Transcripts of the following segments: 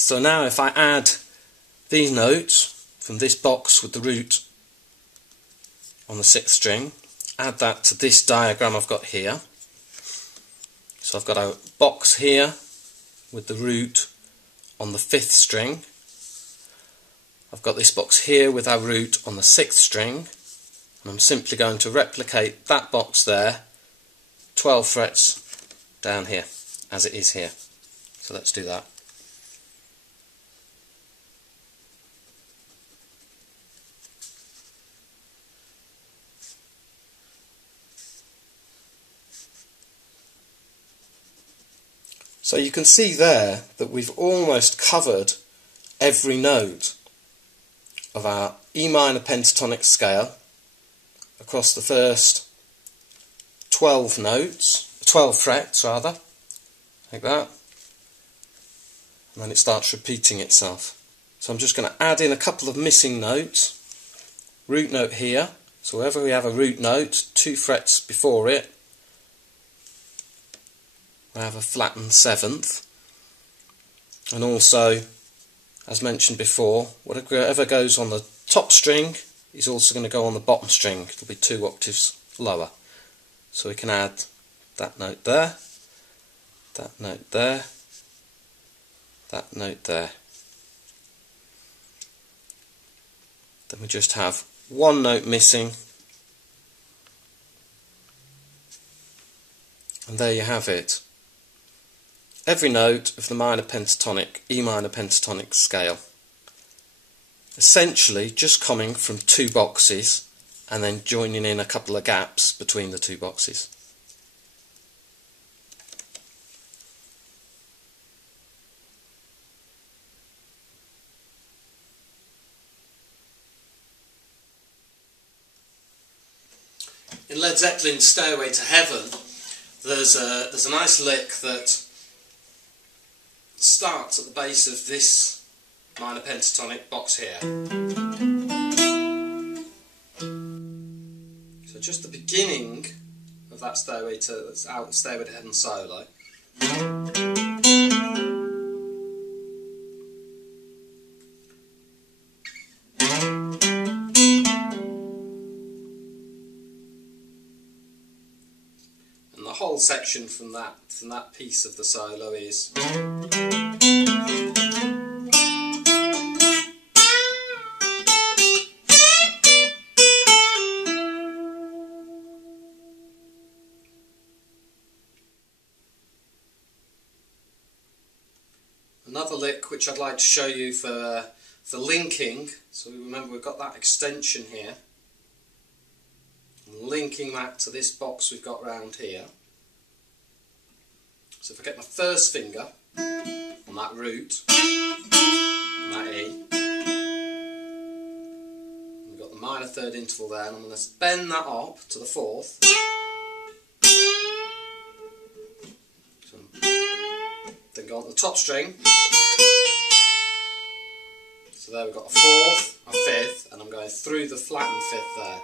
So now if I add these notes from this box with the root on the 6th string, add that to this diagram I've got here. So I've got a box here with the root on the 5th string. I've got this box here with our root on the 6th string, and I'm simply going to replicate that box there 12 frets down here as it is here. So let's do that. So you can see there that we've almost covered every note of our E minor pentatonic scale across the first 12 frets rather, like that, and then it starts repeating itself. So I'm just going to add in a couple of missing notes. Root note here, so wherever we have a root note, 2 frets before it, I have a flattened 7th, and also, as mentioned before, whatever goes on the top string is also going to go on the bottom string. It'll be 2 octaves lower. So we can add that note there, that note there, that note there. Then we just have one note missing, and there you have it. Every note of the E minor pentatonic scale. Essentially just coming from 2 boxes and then joining in a couple of gaps between the 2 boxes. In Led Zeppelin's Stairway to Heaven, there's a nice lick that starts at the base of this minor pentatonic box here. So just the beginning of that Stairway to Heaven solo. And the whole section from that piece of the solo is another lick which I'd like to show you for linking. So remember we've got that extension here, and linking that to this box we've got round here. So if I get my first finger on that root, on that E, we've got the minor 3rd interval there, and I'm going to bend that up to the 4th. So, then go on to the top string. So there we've got a 4th, a 5th, and I'm going through the flattened 5th there.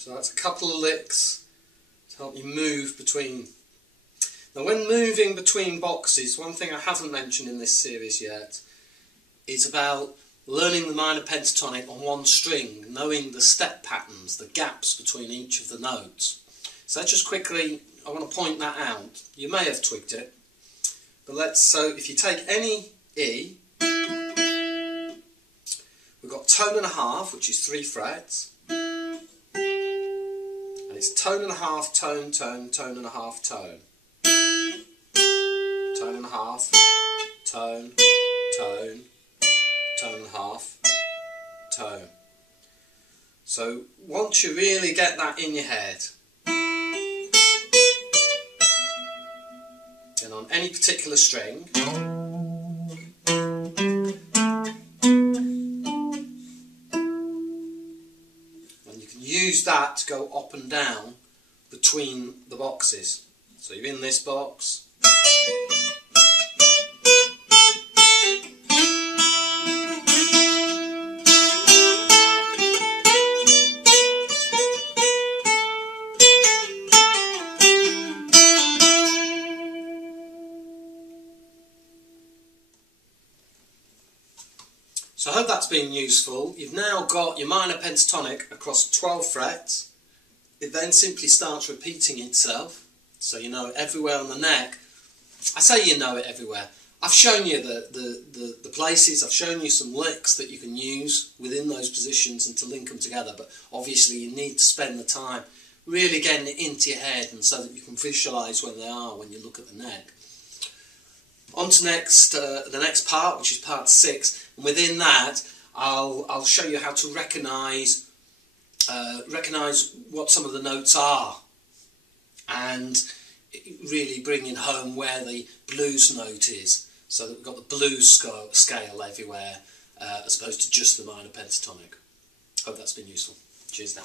So that's a couple of licks to help you move between. Now when moving between boxes, one thing I haven't mentioned in this series yet is about learning the minor pentatonic on one string, knowing the step patterns, the gaps between each of the notes. So just quickly, I want to point that out. You may have twigged it, but so if you take any E, we've got tone and a half, which is 3 frets. It's tone and a half, tone, tone, tone and a half, tone. Tone and a half, tone, tone, tone and a half, tone. So once you really get that in your head, then on any particular string. And you can use that to go up and down between the boxes. So you're in this box. So I hope that's been useful. You've now got your minor pentatonic across 12 frets. It then simply starts repeating itself, so you know it everywhere on the neck. I say you know it everywhere. I've shown you the places, I've shown you some licks that you can use within those positions and to link them together, but obviously you need to spend the time really getting it into your head and so that you can visualise when they are when you look at the neck. On to the next part, which is part 6, and within that I'll show you how to recognise what some of the notes are, and really bringing home where the blues note is, so that we've got the blues scale everywhere as opposed to just the minor pentatonic. Hope that's been useful. Cheers now.